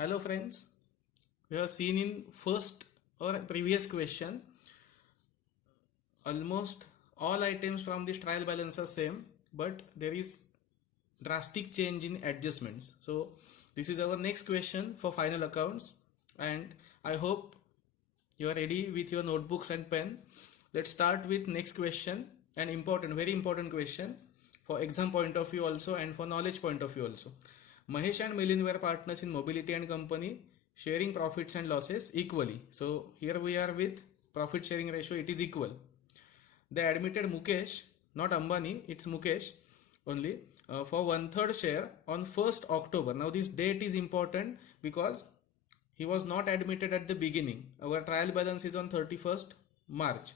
Hello friends, we have seen in first or previous question almost all items from this trial balance are same, but there is drastic change in adjustments. So this is our next question for final accounts, and I hope you are ready with your notebooks and pen. Let's start with next question, an important, very important question for exam point of view also and for knowledge point of view also. Mahesh and Milin were partners in mobility and company, sharing profits and losses equally. So here we are with profit sharing ratio, it is equal. They admitted Mukesh, not Ambani, it's Mukesh only, for 1/3 share on 1st October. Now this date is important because he was not admitted at the beginning. Our trial balance is on 31st March.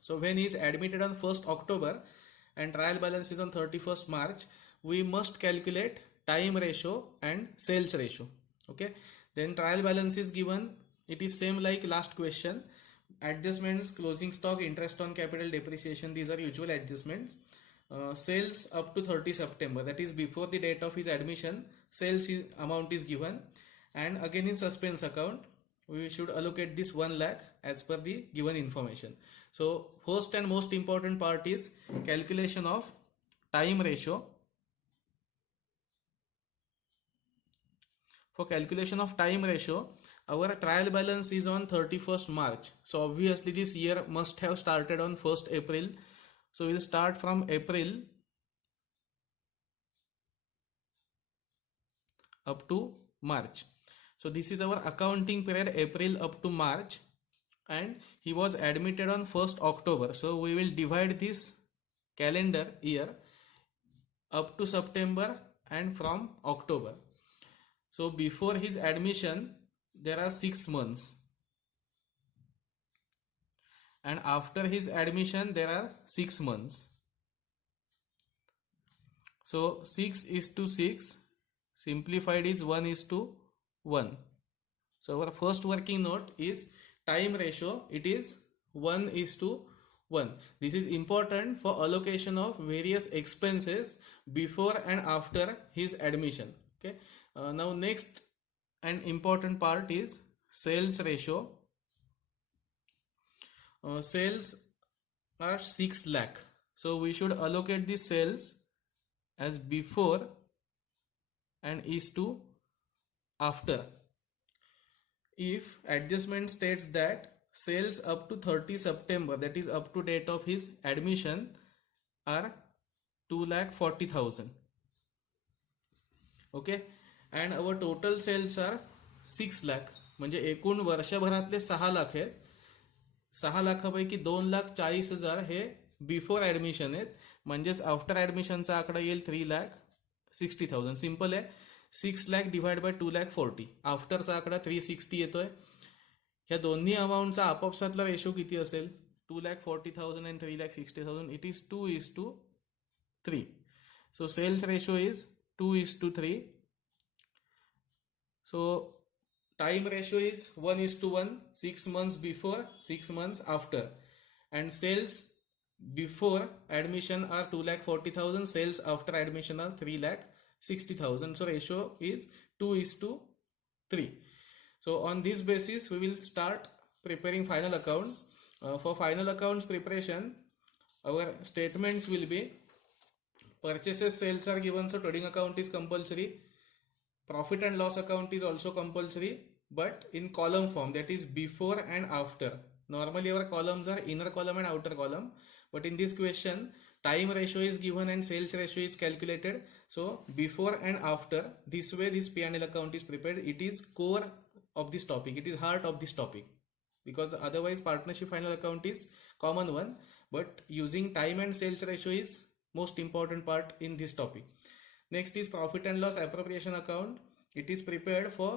So when he is admitted on 1st October and trial balance is on 31st March, we must calculate time ratio and sales ratio. Okay, then trial balance is given. It is same like last question. Adjustments, closing stock, interest on capital, depreciation, these are usual adjustments. Sales up to 30 September, that is before the date of his admission, sales amount is given, and again in suspense account we should allocate this 1 lakh as per the given information. So first and most important part is calculation of time ratio. For calculation of time ratio, our trial balance is on 31st March. So obviously this year must have started on 1st April. So we'll start from April up to March. So this is our accounting period, April up to March, and he was admitted on 1st October. So we will divide this calendar year up to September and from October. So before his admission there are 6 months, and after his admission there are 6 months. So 6 is to 6 simplified is 1 is to 1. So our first working note is time ratio, it is 1 is to 1. This is important for allocation of various expenses before and after his admission. Okay. Now next an important part is sales ratio. Sales are 6 lakh. So we should allocate the sales as before and is to after. If adjustment states that sales up to 30 September, that is up to date of his admission, are 2,40,000. Okay, and our total sales are 6 lakh. म्हणजे एकूण वर्षभरातले 6 लाख आहेत. 6 लाखापैकी 2,40,000 हे before admission आहेत, म्हणजेच after ऍडमिशनचा आकडा येईल 3,60,000. Simple आहे. 6 lakh divide by 2,40,000. आफ्टरचा आकडा 360 येतोय. ह्या दोन्ही अमाऊंटचा आपापसातला रेशो किती असेल? 2,40,000 and 3,60,000. It is 2:3. So sales ratio is 2:3. So time ratio is 1:1. 6 months before, 6 months after, and sales before admission are 2,40,000. Sales after admission are 3,60,000. So ratio is 2:3. So on this basis we will start preparing final accounts. For final accounts preparation, our statements will be: purchases, sales are given, so trading account is compulsory. Profit and loss account is also compulsory, but in column form, that is before and after. Normally our columns are inner column and outer column, but in this question time ratio is given and sales ratio is calculated. So before and after, this way this P&L account is prepared. It is core of this topic, it is heart of this topic, because otherwise partnership final account is common one, but using time and sales ratio is most important part in this topic. Next is profit and loss appropriation account. It is prepared for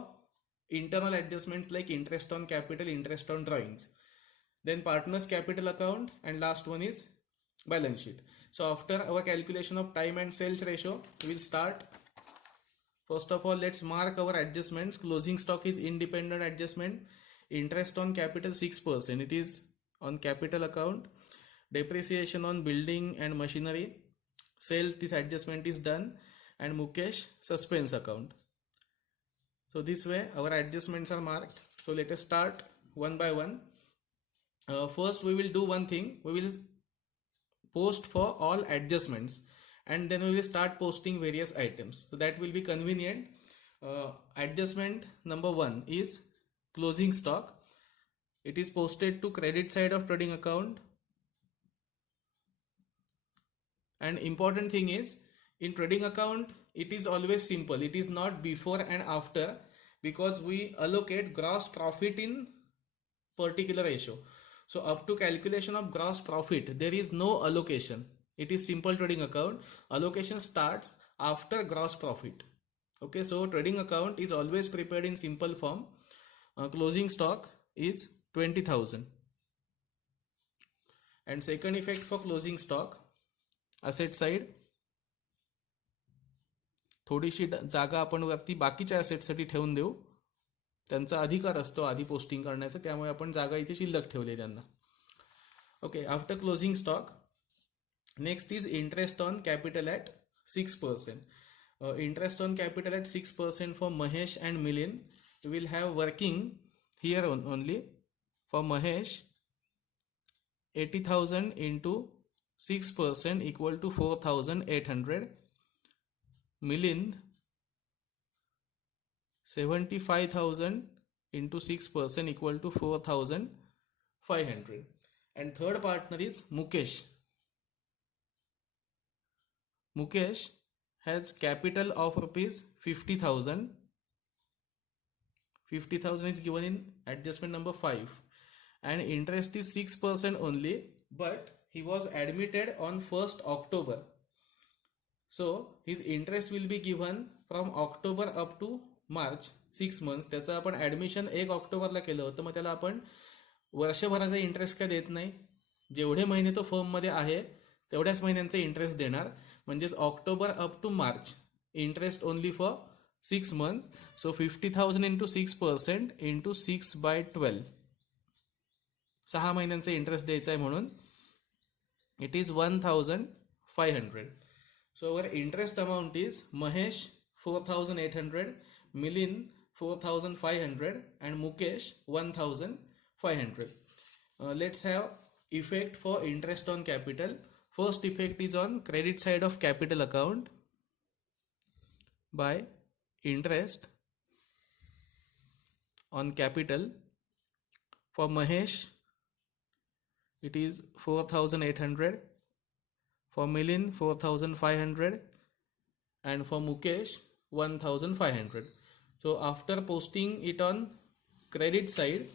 internal adjustments like interest on capital, interest on drawings. Then partners capital account, and last one is balance sheet. So after our calculation of time and sales ratio, we will start. First of all, let's mark our adjustments. Closing stock is independent adjustment. Interest on capital 6%, it is on capital account. Depreciation on building and machinery, sales, this adjustment is done. And Mukesh suspense account. So this way our adjustments are marked. So let us start one by one. First we will do one thing. We will post for all adjustments and then we will start posting various items. So that will be convenient. Adjustment number 1 is closing stock. It is posted to credit side of trading account. And important thing is, in trading account it is always simple. It is not before and after, because we allocate gross profit in particular ratio. So up to calculation of gross profit there is no allocation. It is simple trading account. Allocation starts after gross profit. Okay, so trading account is always prepared in simple form. Closing stock is 20,000. And second effect for closing stock, asset side, थोडीशी जागा आपण वरती बाकीच्या ॲसेटसाठी ठेवून देऊ. त्यांचा अधिकार असतो आधी पोस्टिंग करण्याचा, त्यामुळे आपण जागा इथे शिल्लक ठेवली त्यांना. Okay, after closing stock next is interest on capital at 6%. Interest on capital at 6% for Mahesh and Milind. We will have working here only. For Mahesh, 80,000 into 6% equal to 4,800. Milind, 75,000 into 6% equal to 4,500. And third partner is Mukesh. Mukesh has capital of rupees 50,000. 50,000 is given in adjustment number 5 and interest is 6% only, but he was admitted on 1st October. So his interest will be given from October up to March, 6 months. त्याचं आपण admission 1 ऑक्टोबरला केलं होतं, मग त्याला आपण वर्षभराचा interest काय देत नाही. जेवढे महिने तो फर्ममध्ये आहे तेवढ्याच महिन्यांचे इंटरेस्ट देणार. म्हणजेच October up to March interest only for 6 months. So 50,000 into 6% into 6/12. 6 महिन्यांचे इंटरेस्ट द्यायचा आहे म्हणून it is 1,500. So our interest amount is Mahesh 4,800, Milind 4,500 and Mukesh 1,500. Let's have effect for interest on capital. First effect is on credit side of capital account by interest on capital. For Mahesh it is 4,800, for Milind 4,500 and for Mukesh 1,500. So after posting it on credit side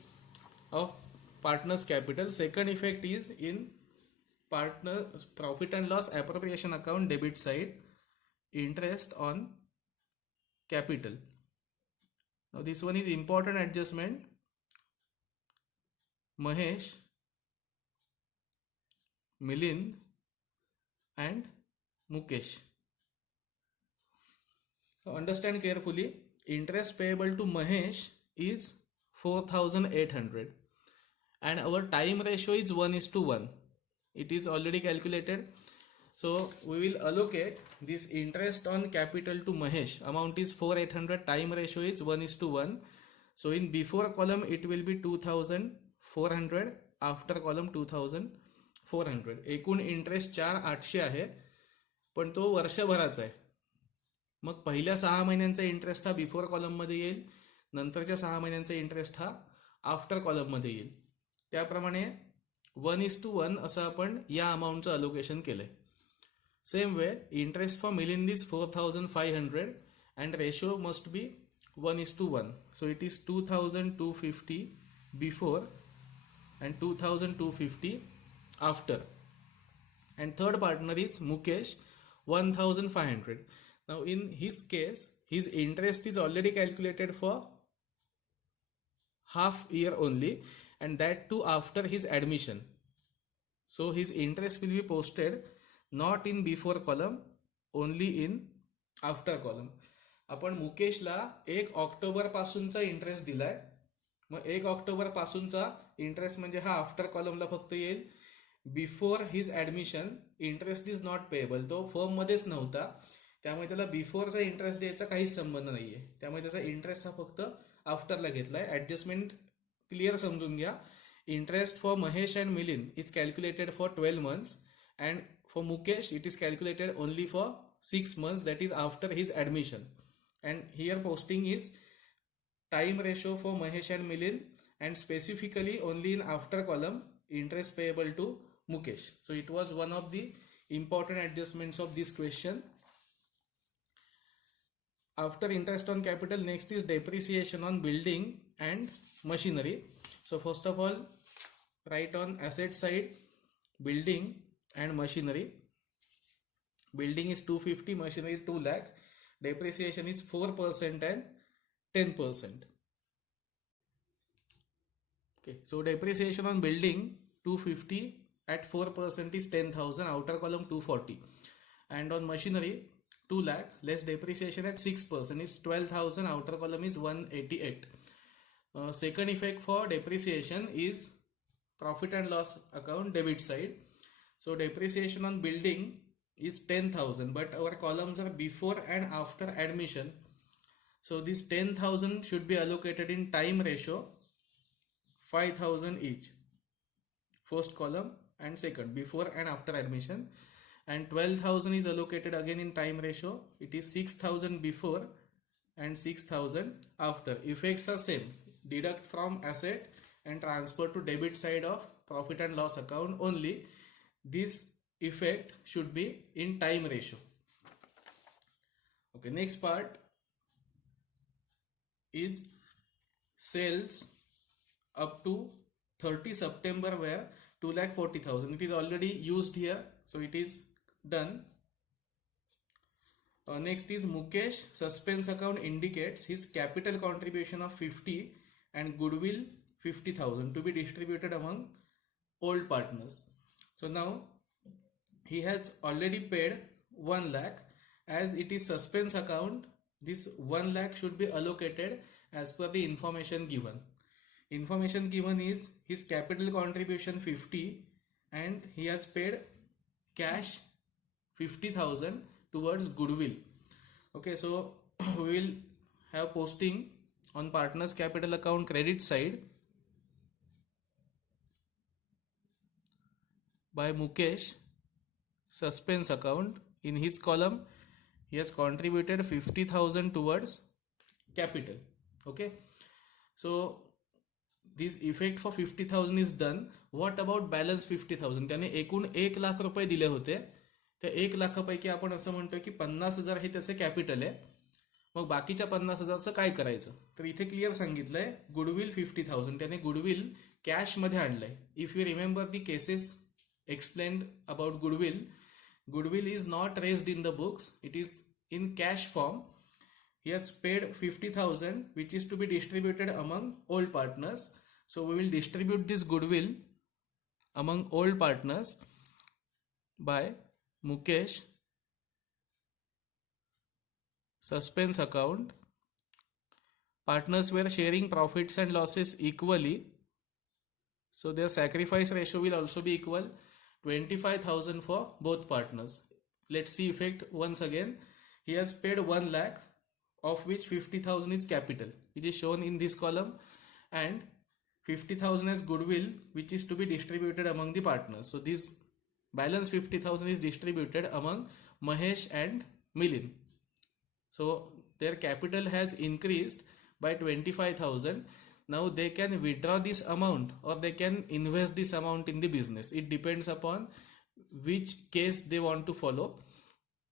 of partners capital, second effect is in partner profit and loss appropriation account debit side, interest on capital. Now this one is important adjustment. Mahesh, Milind and Mukesh. So understand carefully. Interest payable to Mahesh is 4,800 and our time ratio is 1:1. It is already calculated. So we will allocate this interest on capital to Mahesh. Amount is 4,800. Time ratio is 1:1. So in before column it will be 2,400. After column 2,400. एकूण interest 4,800 आहे, पण तो वर्षभराचा आहे. मग पहिल्या 6 महिन्यांचा interest हा before column मध्ये येईल, नंतरच्या 6 महिन्यांचा इंटरेस्ट हा आफ्टर कॉलम मध्ये येईल. त्याप्रमाणे 1:1 असं आपण या अमाऊंटचं अलोकेशन केलंय. Same way interest for Milind is 4,500 and ratio must be 1:1. So it is 2,250 before and 2,250 after. And third partner is Mukesh 1,500. Now in his case his interest is already calculated for half year only, and that too after his admission. So his interest will be posted not in before column, only in after column. आपण मुकेशला 1 October पासूनचा interest दिलाय, मग 1 October पासूनचा interest म्हणजे हा after कॉलमला फक्त येईल. Before his admission interest is not payable. तो firm मध्येच नव्हता, त्यामुळे त्याला बिफोरचा इंटरेस्ट द्यायचा काहीच संबंध नाहीये. त्यामुळे त्याचा इंटरेस्ट हा फक्त आफ्टरला घेतलाय. ऍडजस्टमेंट क्लिअर समजून घ्या. Interest for Mahesh and Milind is calculated for 12 months and for Mukesh it is calculated only for 6 months, that is after his admission. And here posting is time ratio for Mahesh and Milind and specifically only in after column interest payable to Mukesh. So it was one of the important adjustments of this question. After interest on capital, next is depreciation on building and machinery. So first of all, write on asset side building and machinery. Building is 250, machinery 2 lakh. Depreciation is 4% and 10%. Okay, so depreciation on building 250 at 4% is 10,000, outer column 240. And on machinery 2 lakh, less depreciation at 6%, it's 12,000, outer column is 188. Second effect for depreciation is profit and loss account debit side. So depreciation on building is 10,000, but our columns are before and after admission. So this 10,000 should be allocated in time ratio 5,000 each, first column and second, before and after admission. And 12,000 is allocated again in time ratio, it is 6,000 before and 6,000 after. Effects are same, deduct from asset and transfer to debit side of profit and loss account only. This effect should be in time ratio. Okay, next part is sales up to 30 September where 2,40,000, it is already used here, so it is done. Next is Mukesh suspense account indicates his capital contribution of 50 and goodwill 50,000 to be distributed among old partners. So now he has already paid 1 lakh. As it is suspense account, this 1 lakh should be allocated as per the information given. Information given is his capital contribution 50 and he has paid cash 50,000 towards goodwill. Okay, so we will have posting on partners capital account credit side by Mukesh suspense account. In his column he has contributed 50,000 towards capital. Okay, so this effect for 50,000 is done. What about balance 50,000? त्याने एकूण 1 लाख रुपये दिले होते. त्या 1 लाखापैकी आपण असं म्हणतोय की 50,000 हे त्याचे कॅपिटल आहे. मग बाकीच्या 50,000चं काय करायचं? तर इथे क्लिअर सांगितलंय गुडविल 50,000, त्याने गुडविल कॅश मध्ये आणलंय. If you remember the cases explained about goodwill is not raised in the books, it is in cash form. He has paid 50,000 which is to be distributed among old partners. So we will distribute this goodwill among old partners by Mukesh suspense account. Partners were sharing profits and losses equally, so their sacrifice ratio will also be equal, 25,000 for both partners. Let's see effect once again. He has paid 1 lakh, of which 50,000 is capital, which is shown in this column, and 50,000 as goodwill, which is to be distributed among the partners. So this balance 50,000 is distributed among Mahesh and Milind. So their capital has increased by 25,000. Now they can withdraw this amount or they can invest this amount in the business. It depends upon which case they want to follow.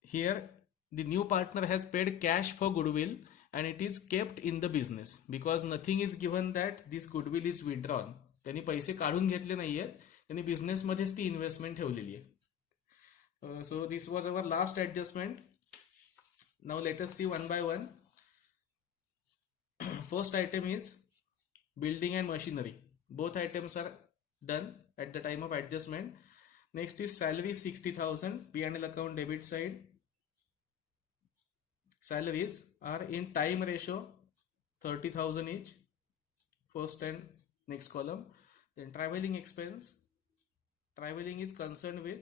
Here the new partner has paid cash for goodwill and it is kept in the business because nothing is given that this goodwill is withdrawn. त्यांनी पैसे काढून घेतले नाहीयेत, त्यांनी business मध्येच ती investment ठेवलेली आहे. So this was our last adjustment. Now let us see one by one. First item is building and machinery. Both items are done at the time of adjustment. Next is salary 60,000, P&L account debit side. Salaries are in time ratio 30,000 each, first and next column. Then traveling expense. Traveling is concerned with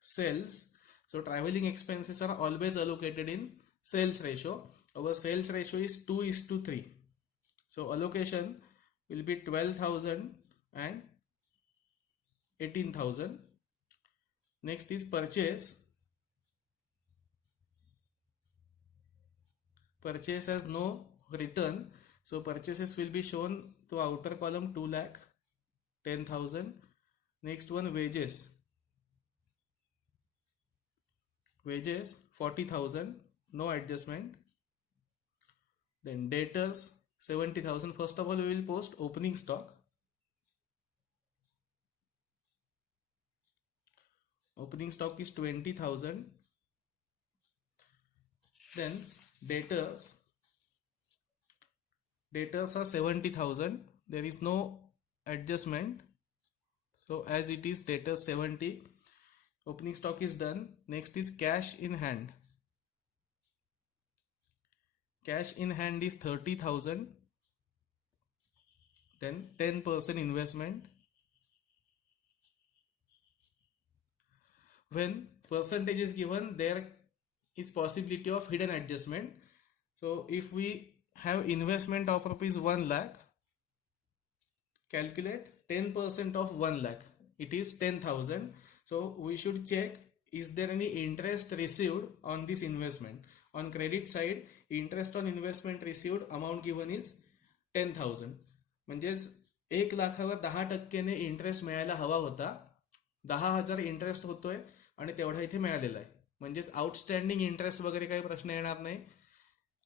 sales. So traveling expenses are always allocated in sales ratio. Our sales ratio is 2:3. So allocation will be 12,000 and 18,000. Next is purchase. Purchase has no return, so purchases will be shown to outer column 2 lakh 10,000. Next one, wages. Wages 40,000, no adjustment. Then debtors 70,000. First of all, we will post opening stock. Opening stock is 20,000. Then debtors are 70,000. There is no adjustment, so as it is debtors 70. Opening stock is done. Next is cash in hand. Cash in hand is 30,000. Then 10% investment. When percentage is given, there is possibility of hidden adjustment. So if we have investment of rupees 1 lakh, calculate 10% of 1 lakh, it is 10,000. So we should check, is there any interest received on this investment. On credit side, interest on investment received amount given is 10,000. म्हणजेच 1 लाखावर 10% interest मिळायला हवा होता. 10,000 interest होतोय आणि तेवढा इथे मिळालेला आहे. म्हणजेच आउटस्टँडिंग इंटरेस्ट वगैरे काही प्रश्न येणार नाही.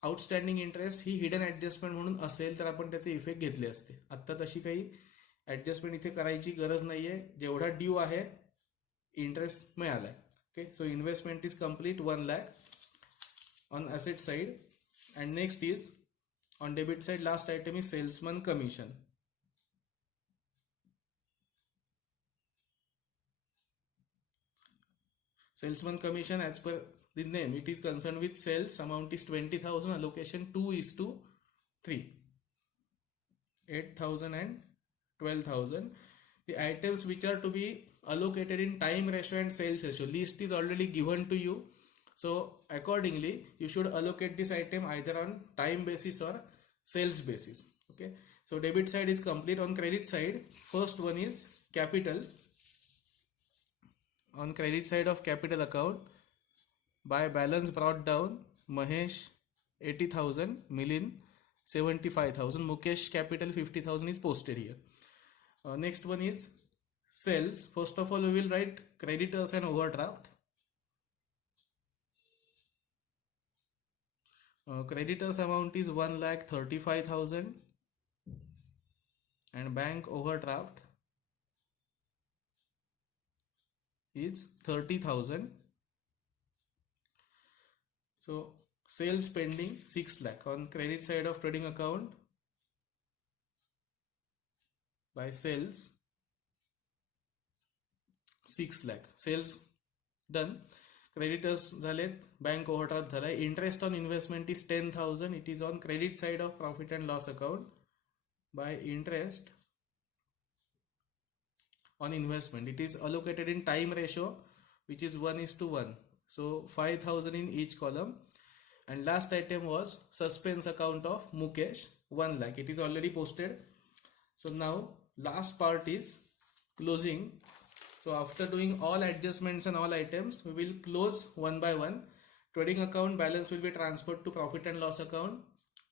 आउटस्टँडिंग इंटरेस्ट ही हिडन ऍडजस्टमेंट म्हणून असेल तर आपण त्याचे इफेक्ट घेतले असते. आता तशी काही ऍडजस्टमेंट इथे करायची गरज नाहीये. जेवढा ड्यू आहे इंटरेस्ट मिळालाय. Okay, so investment is complete 1 lakh on asset side. And next is on debit side, last item is salesman commission. Salesman commission, as per the name, it is concerned with sales. Amount is 20,000. Allocation 2:3. 8,000 and 12,000. The items which are to be allocated in time ratio and sales ratio, list is already given to you. So accordingly, you should allocate this item either on time basis or sales basis. Okay, so debit side is complete. On credit side, first one is capital. On credit side of capital account, by balance brought down, Mahesh 80,000, Milin 75,000, Mukesh capital 50,000 is posted here. Next one is sales. First of all, we will write creditors and overdraft. Creditors amount is 1,35,000 and bank overdraft is 30,000. So sales pending 6 lakh. On credit side of trading account, by sales 6 lakh. Sales done. Creditors झालेत, bank overdraft झालाय. Interest on investment is 10,000. It is on credit side of profit and loss account. By interest on investment, it is allocated in time ratio, which is 1:1. So 5,000 in each column. And last item was suspense account of Mukesh 1 lakh. It is already posted. So now last part is closing. So after doing all adjustments and all items, we will close one by one. Trading account balance will be transferred to profit and loss account.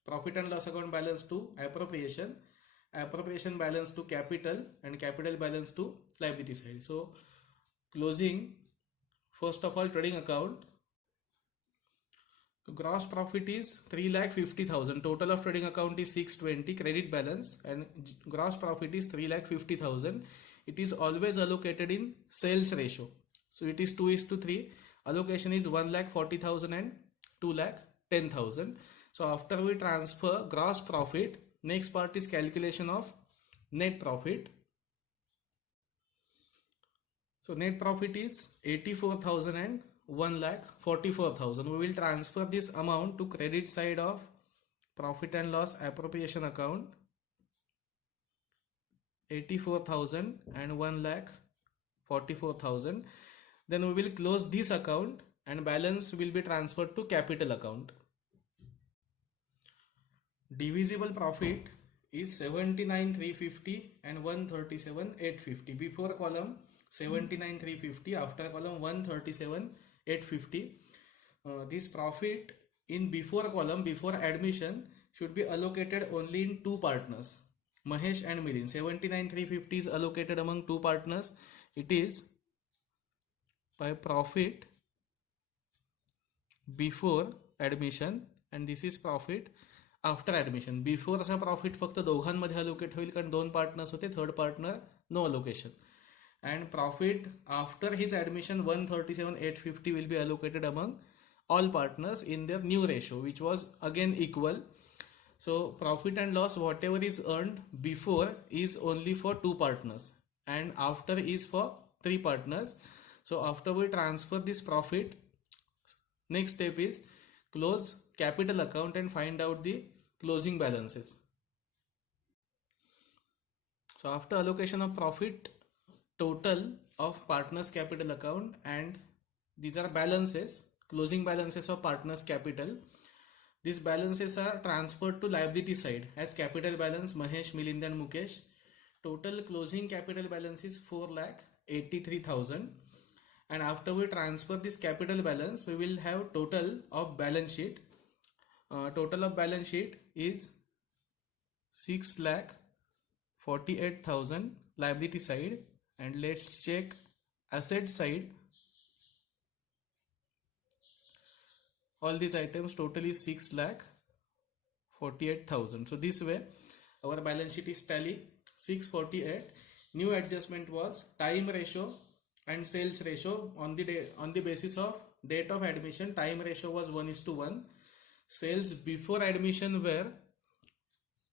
Profit and loss account balance to appropriation. Appropriation balance to capital, and capital balance to liability side. So closing, first of all, trading account. So gross profit is 3,50,000. Total of trading account is 620. Credit balance and gross profit is 3,50,000. It is always allocated in sales ratio. So it is 2:3. Allocation is 1,40,000 and 2,10,000. So after we transfer gross profit, next part is calculation of net profit. So net profit is 84,000 and 1,44,000. We will transfer this amount to credit side of profit and loss appropriation account. 84,000 and 1,44,000. then we will close this account and balance will be transferred to capital account. Divisible profit is 79,350 and 137,850. Before column 79,350, after column 137,850. This profit in before column, before admission, should be allocated only in two partners, Mahesh and Milind. 79,350 is allocated among two partners. It is by profit before admission and this is profit after admission. बिफोरचा profit फक्त दोघांमध्ये allocate होईल कारण दोन partners होते, third partner no allocation. And profit after his admission 137,850 will be allocated among all partners in their new ratio, which was again equal. So profit and loss, whatever is earned before is only for two partners and after is for three partners. So after we transfer this profit, next step is close capital account and find out the closing balances. So after allocation of profit, total of partners capital account, and these are balances, closing balances of partners capital. These balances are transferred to liability side as capital balance Mahesh, Milind and Mukesh. Total closing capital balance is 4,83,000, and after we transfer this capital balance, we will have total of balance sheet. Total of balance sheet is 6,48,000 liability side, and let's check asset side. All these items total is 6,48,000. So this way our balance sheet is tally 648. New adjustment was time ratio and sales ratio. On the basis of date of admission, time ratio was 1:1. Sales before admission were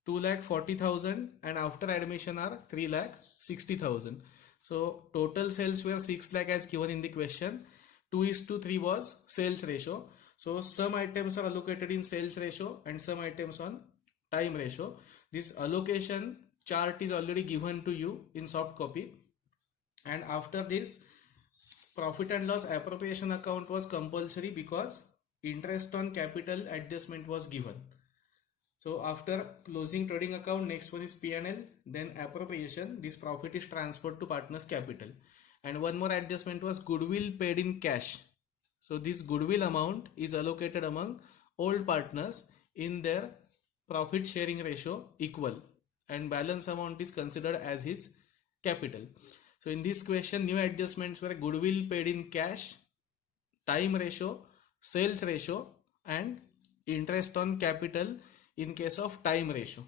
2,40,000 and after admission are 3,60,000. So total sales were 6 lakh as given in the question. 2:3 was sales ratio. So some items are allocated in sales ratio and some items on time ratio. This allocation chart is already given to you in soft copy. And after this, profit and loss appropriation account was compulsory because interest on capital adjustment was given. So after closing trading account, next one is P&L, then appropriation. This profit is transferred to partners capital. And one more adjustment was goodwill paid in cash. So this goodwill amount is allocated among old partners in their profit sharing ratio equal, and balance amount is considered as his capital. So in this question, new adjustments were goodwill paid in cash, time ratio, sales ratio, and interest on capital in case of time ratio.